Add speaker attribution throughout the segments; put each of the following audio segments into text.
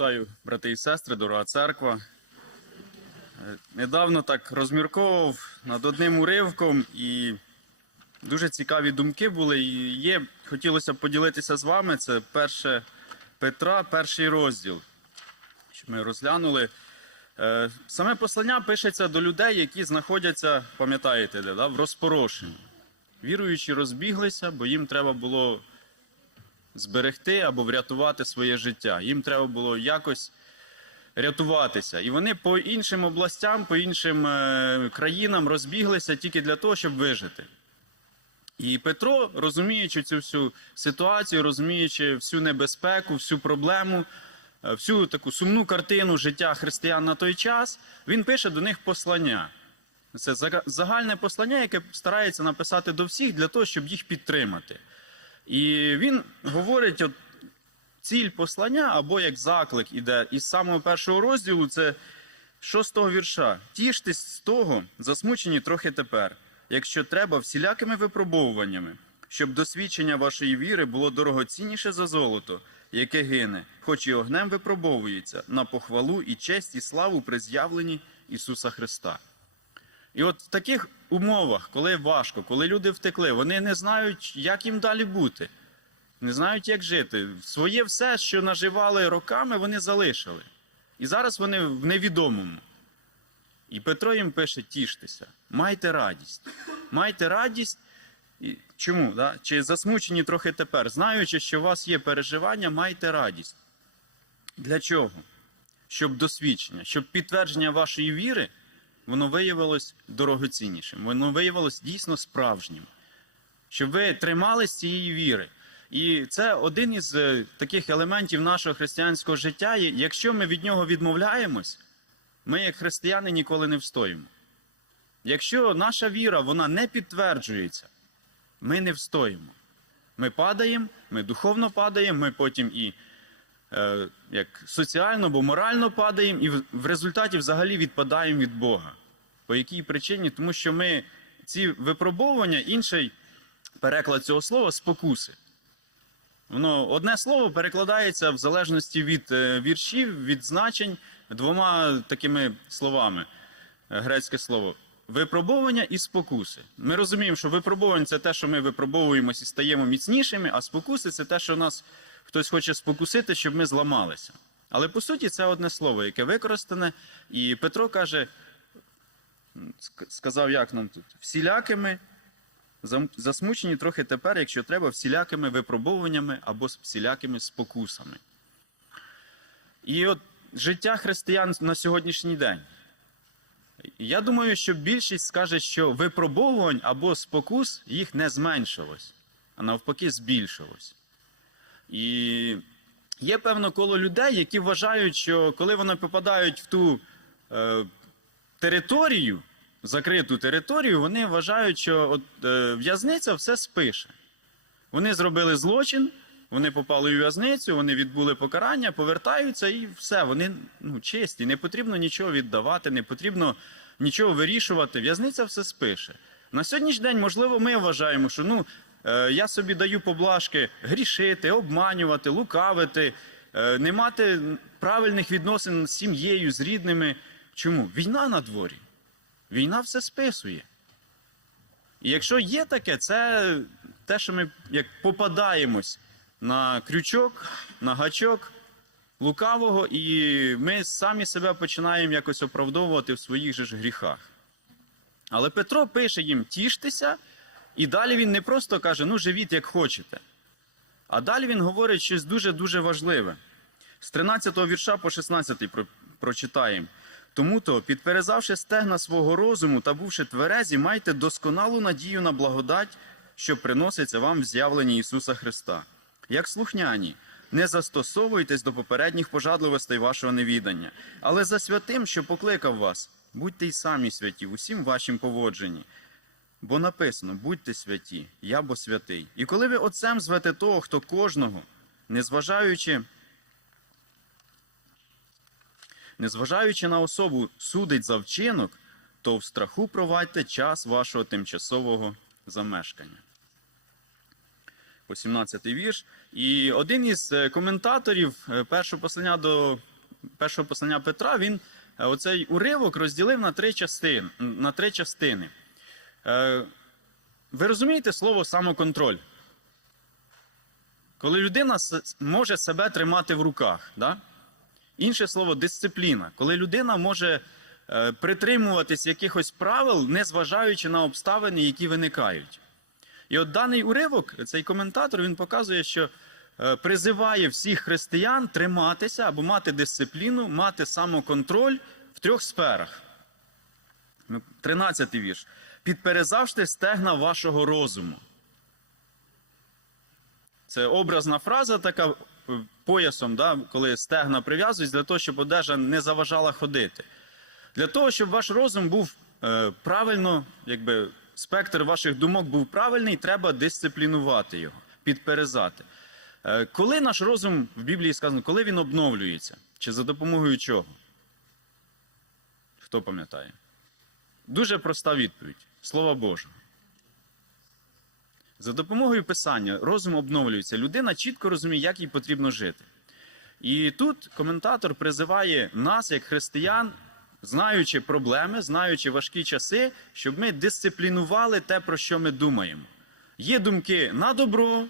Speaker 1: Вітаю, брати і сестри, дорога церква. Е, Недавно так розмірковував над одним уривком, і дуже цікаві думки були. І є, хотілося б поділитися з вами. Це перше Петра, перший розділ. Щоб ми розглянули. Е, Саме послання пишеться до людей, які знаходяться, пам'ятаєте, де, да, в розпорошенні. Віруючі розбіглися, бо їм треба було зберегти або врятувати своє життя. Їм треба було якось рятуватися. І вони по іншим областям, по іншим е, країнам розбіглися тільки для того, щоб вижити. І Петро, розуміючи цю всю ситуацію, розуміючи всю небезпеку, всю проблему, е, всю таку сумну картину життя християн на той час, він пише до них послання. Це загальне послання, яке старається написати до всіх для того, щоб їх підтримати. І він говорить, от, ціль послання, або як заклик іде із самого першого розділу, це шостого вірша. Тіштесь з того, засмучені трохи тепер, якщо треба, всілякими випробовуваннями, щоб досвідчення вашої віри було дорогоцінніше за золото, яке гине, хоч і огнем випробовується на похвалу і честь і славу при з'явленні Ісуса Христа. І от в таких умовах, коли важко, коли люди втекли, вони не знають, як їм далі бути, не знають, як жити. Своє все, що наживали роками, вони залишили. І зараз вони в невідомому. І Петро їм пише: тіштеся, майте радість. Майте радість. Чому? Да? Чи засмучені трохи тепер? Знаючи, що у вас є переживання, майте радість. Для чого? Щоб досвідчення, щоб підтвердження вашої віри воно виявилось дорогоціннішим, воно виявилось дійсно справжнім. Щоб ви тримались цієї віри. І це один із е, таких елементів нашого християнського життя. І Якщо ми від нього відмовляємось, ми, як християни, ніколи не встоїмо. Якщо наша віра вона не підтверджується, ми не встоїмо. Ми падаємо, ми духовно падаємо, ми потім і як соціально або морально падаємо, і в, результаті взагалі відпадаємо від Бога. По якій причині? Тому що ми ці випробовування, інший переклад цього слова спокуси. Воно одне слово перекладається в залежності від е, віршів, від значень двома такими словами. Е, Грецьке слово. Випробовування і спокуси. Ми розуміємо, що випробовування це те, що ми випробовуємося і стаємо міцнішими, а спокуси це те, що нас хтось хоче спокусити, щоб ми зламалися. Але по суті це одне слово, яке використане. І Петро каже, сказав, як нам тут, всілякими засмучені трохи тепер, якщо треба, всілякими випробовуваннями або всілякими спокусами. І от життя християн на сьогоднішній день. Я думаю, що більшість скаже, що випробовувань або спокус їх не зменшилось, а навпаки, збільшилось. І є певно коло людей, які вважають, що коли вони попадають в ту е, територію, закриту територію, вони вважають, що от, е, в'язниця все спише. Вони зробили злочин, вони попали у в'язницю, вони відбули покарання, повертаються і все. Вони ну, чисті, не потрібно нічого віддавати, не потрібно нічого вирішувати. В'язниця все спише. На сьогоднішній день, можливо, ми вважаємо, що ну, я собі даю поблажки грішити, обманювати, лукавити, е, не мати правильних відносин з сім'єю, з рідними. Чому? Війна на дворі. Війна все списує. І якщо є таке, це те, що ми як попадаємось на крючок, на гачок лукавого, і ми самі себе починаємо якось оправдовувати в своїх же ж гріхах. Але Петро пише їм: тіштеся, і далі він не просто каже, ну живіть як хочете. А далі він говорить щось дуже-дуже важливе. З 13 вірша по 16 про- прочитаємо. Тому то, підперезавши стегна свого розуму та бувши тверезі, майте досконалу надію на благодать, що приноситься вам в з'явленні Ісуса Христа. Як слухняні, не застосовуйтесь до попередніх пожадливостей вашого невідання, але за святим, що покликав вас, будьте й самі святі усім вашім поводженні. Бо написано: будьте святі, я бо святий. І коли ви отцем звете того, хто кожного, незважаючи незважаючи на особу, судить за вчинок, то в страху провадьте час вашого тимчасового замешкання. по 17 вірш. І один із е, коментаторів е, першого послання до першого послання Петра, він е, оцей уривок розділив на три частини. На три частини. Е, Ви розумієте слово самоконтроль? Коли людина може себе тримати в руках. Да? Інше слово дисципліна. Коли людина може е, притримуватись якихось правил, незважаючи на обставини, які виникають. І от даний уривок, цей коментатор, він показує, що е, призиває всіх християн триматися або мати дисципліну, мати самоконтроль в трьох сферах. Ну, 13 вірш. Підперезавши стегна вашого розуму. Це образна фраза, така е, поясом, да, коли стегна прив'язують для того, щоб одежа не заважала ходити. Для того, щоб ваш розум був е, правильно, якби спектр ваших думок був правильний, треба дисциплінувати його, підперезати. Е, коли наш розум в Біблії сказано, коли він обновлюється? Чи за допомогою чого? Хто пам'ятає? Дуже проста відповідь. Слова Божого. За допомогою писання розум обновлюється. Людина чітко розуміє, як їй потрібно жити. І тут коментатор призиває нас, як християн, знаючи проблеми, знаючи важкі часи, щоб ми дисциплінували те, про що ми думаємо. Є думки на добро,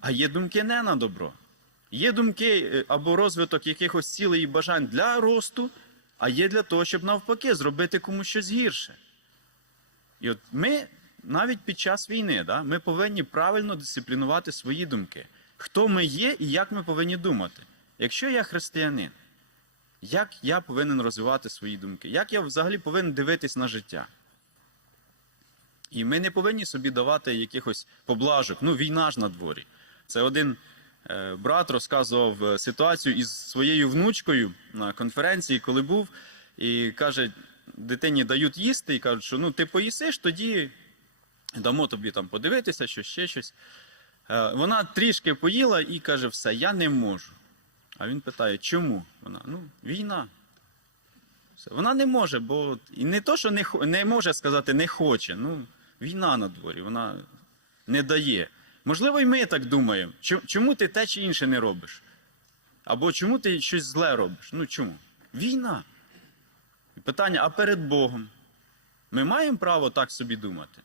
Speaker 1: а є думки не на добро. Є думки е, або розвиток якихось цілей і бажань для росту, а є для того, щоб навпаки зробити комусь щось гірше. І от ми навіть під час війни да, ми повинні правильно дисциплінувати свої думки. Хто ми є і як ми повинні думати. Якщо я християнин, як я повинен розвивати свої думки? Як я взагалі повинен дивитись на життя? І ми не повинні собі давати якихось поблажок. Ну, війна ж на дворі. Це один е, брат розказував е, ситуацію із своєю внучкою на конференції, коли був, і каже, дитині дають їсти, і кажуть, що ну ти поїсиш, тоді дамо тобі там подивитися, що ще щось. Е, Вона трішки поїла і каже, все, я не можу. А він питає, чому? Вона, ну, війна. Все. Вона не може, бо і не то, що не, не може сказати не хоче. Ну, війна на дворі, вона не дає. Можливо, і ми так думаємо. Чому ти те чи інше не робиш? Або чому ти щось зле робиш? Ну чому? Війна. І питання, а перед Богом? Ми маємо право так собі думати?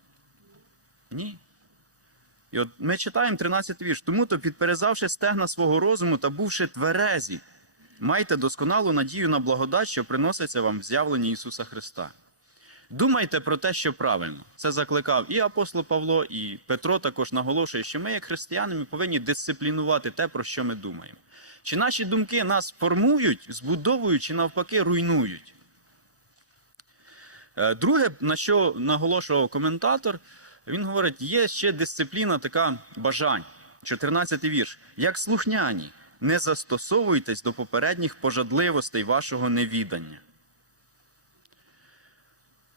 Speaker 1: Ні. І от ми читаємо 13 вірш. Тому то, підперезавши стегна свого розуму та бувши тверезі, майте досконалу надію на благодать, що приноситься вам в з'явленні Ісуса Христа. Думайте про те, що правильно. Це закликав і апостол Павло, і Петро також наголошує, що ми, як християни, повинні дисциплінувати те, про що ми думаємо. Чи наші думки нас формують, збудовують, чи навпаки руйнують? Е, Друге, на що наголошував коментатор, він говорить, є ще дисципліна така бажань. 14 вірш. Як слухняні, не застосовуйтесь до попередніх пожадливостей вашого невідання.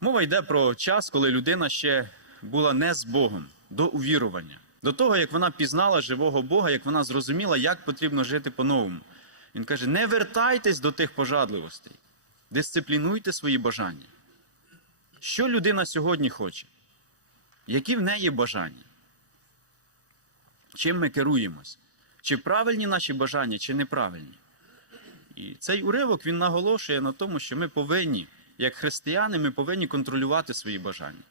Speaker 1: Мова йде про час, коли людина ще була не з Богом, до увірування, до того, як вона пізнала живого Бога, як вона зрозуміла, як потрібно жити по-новому. Він каже: не вертайтесь до тих пожадливостей, дисциплінуйте свої бажання. Що людина сьогодні хоче? Які в неї бажання? Чим ми керуємось? Чи правильні наші бажання, чи неправильні? І цей уривок він наголошує на тому, що ми повинні, як християни, ми повинні контролювати свої бажання.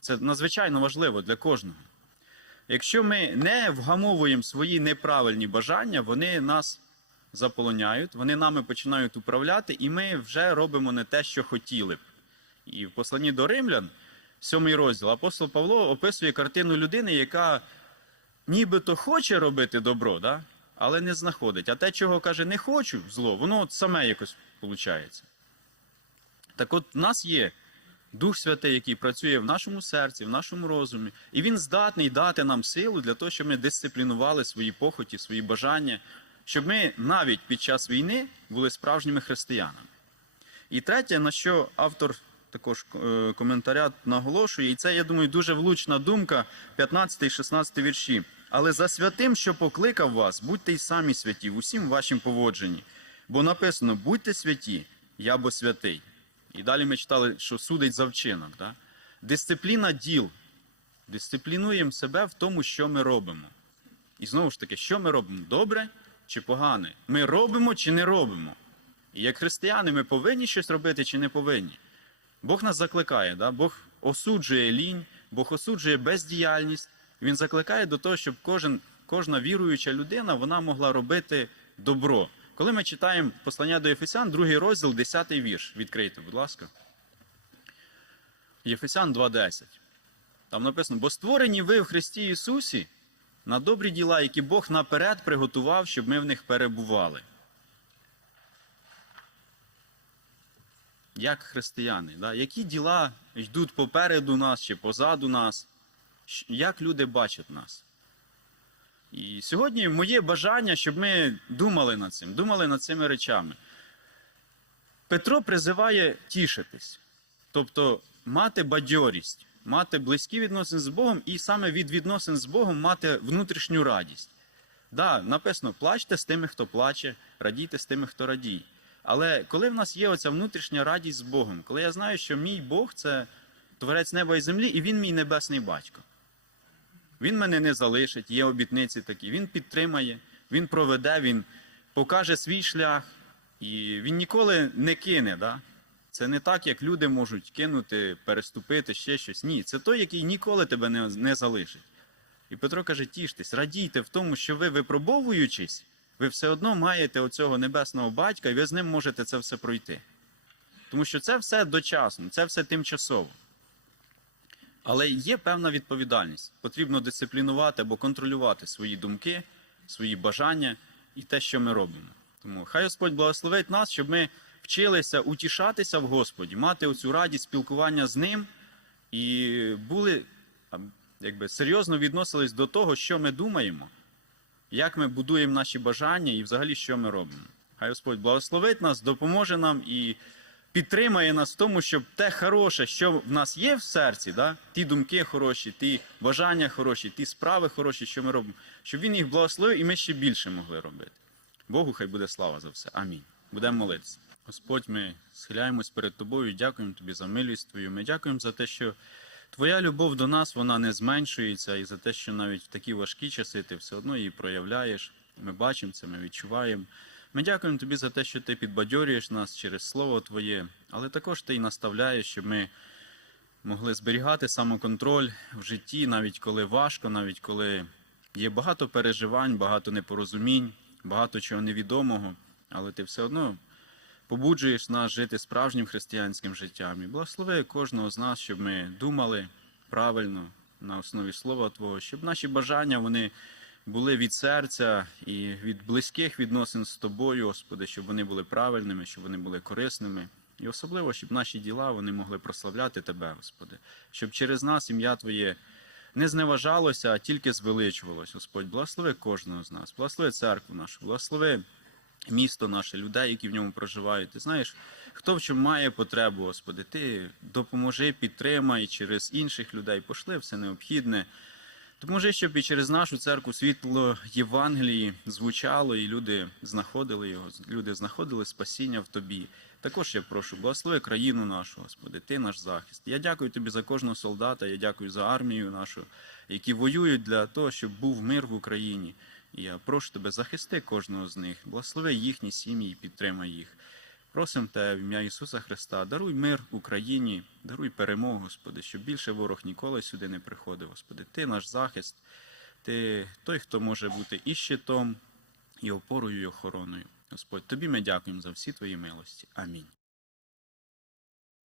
Speaker 1: Це надзвичайно важливо для кожного. Якщо ми не вгамовуємо свої неправильні бажання, вони нас заполоняють, вони нами починають управляти, і ми вже робимо не те, що хотіли б. І в посланні до римлян, сьомий розділ, апостол Павло описує картину людини, яка нібито хоче робити добро, да? але не знаходить. А те, чого каже, не хочу зло, воно саме якось виходить. Так от в нас є Дух Святий, який працює в нашому серці, в нашому розумі, і він здатний дати нам силу для того, щоб ми дисциплінували свої похоті, свої бажання, щоб ми навіть під час війни були справжніми християнами. І третє, на що автор також е, коментаря наголошує, і це, я думаю, дуже влучна думка, 15 і 16 вірші. Але за святим, що покликав вас, будьте й самі святі в усім вашім поводженні. Бо написано: будьте святі, я бо святий. І далі ми читали, що судить за вчинок. Да? Дисципліна діл. Дисциплінуємо себе в тому, що ми робимо. І знову ж таки, що ми робимо? Добре чи погане? Ми робимо чи не робимо? І як християни, ми повинні щось робити чи не повинні? Бог нас закликає, да? Бог осуджує лінь, Бог осуджує бездіяльність. Він закликає до того, щоб кожен, кожна віруюча людина вона могла робити добро. Коли ми читаємо послання до Єфесян, другий розділ, 10 вірш. Відкрийте, будь ласка. Єфесян 2.10. Там написано: бо створені ви в Христі Ісусі на добрі діла, які Бог наперед приготував, щоб ми в них перебували. Як християни, да? які діла йдуть попереду нас чи позаду нас, як люди бачать нас. І сьогодні моє бажання, щоб ми думали над цим, думали над цими речами. Петро призиває тішитись, тобто мати бадьорість, мати близькі відносини з Богом і саме від відносин з Богом мати внутрішню радість. Да, написано, плачте з тими, хто плаче, радійте з тими, хто радіє. Але коли в нас є оця внутрішня радість з Богом, коли я знаю, що мій Бог це творець неба і землі, і він мій небесний батько. Він мене не залишить, є обітниці такі. Він підтримає, він проведе, він покаже свій шлях, і він ніколи не кине. Да? Це не так, як люди можуть кинути, переступити ще щось. Ні, це той, який ніколи тебе не, не залишить. І Петро каже: тіштесь, радійте в тому, що ви, випробовуючись, ви все одно маєте оцього небесного батька, і ви з ним можете це все пройти. Тому що це все дочасно, це все тимчасово. Але є певна відповідальність. Потрібно дисциплінувати або контролювати свої думки, свої бажання і те, що ми робимо. Тому хай Господь благословить нас, щоб ми вчилися утішатися в Господі, мати оцю радість спілкування з ним і були якби серйозно відносились до того, що ми думаємо, як ми будуємо наші бажання і взагалі що ми робимо. Хай Господь благословить нас, допоможе нам і підтримає нас в тому, щоб те хороше, що в нас є в серці, да, ті думки хороші, ті бажання хороші, ті справи хороші, що ми робимо, щоб він їх благословив і ми ще більше могли робити. Богу хай буде слава за все. Амінь. Будемо молитися. Господь, ми схиляємось перед тобою, дякуємо тобі за милість твою. Ми дякуємо за те, що твоя любов до нас вона не зменшується, і за те, що навіть в такі важкі часи ти все одно її проявляєш. Ми бачимо це, ми відчуваємо. Ми дякуємо тобі за те, що ти підбадьорюєш нас через Слово Твоє, але також ти й наставляєш, щоб ми могли зберігати самоконтроль в житті, навіть коли важко, навіть коли є багато переживань, багато непорозумінь, багато чого невідомого, але ти все одно побуджуєш нас жити справжнім християнським життям. І благослови кожного з нас, щоб ми думали правильно на основі Слова Твого, щоб наші бажання вони були від серця і від близьких відносин з тобою, Господи, щоб вони були правильними, щоб вони були корисними. І особливо, щоб наші діла вони могли прославляти Тебе, Господи, щоб через нас ім'я Твоє не зневажалося, а тільки звеличувалось. Господь, благослови кожного з нас, благослови церкву нашу, благослови місто наше, людей, які в ньому проживають. Ти знаєш, хто в чому має потребу, Господи, ти допоможи, підтримай через інших людей, пошли все необхідне. Допоможи, щоб і через нашу церкву світло Євангелії звучало, і люди знаходили його, люди знаходили спасіння в тобі. Також я прошу, благослови країну нашу, Господи, ти наш захист. Я дякую тобі за кожного солдата, я дякую за армію нашу, які воюють для того, щоб був мир в Україні. Я прошу тебе, захисти кожного з них, благослови їхні сім'ї і підтримай їх. Просимо тебе в ім'я Ісуса Христа, даруй мир Україні, даруй перемогу, Господи, щоб більше ворог ніколи сюди не приходив, Господи. Ти наш захист, ти той, хто може бути і щитом, і опорою, і охороною. Господь, тобі ми дякуємо за всі твої милості. Амінь.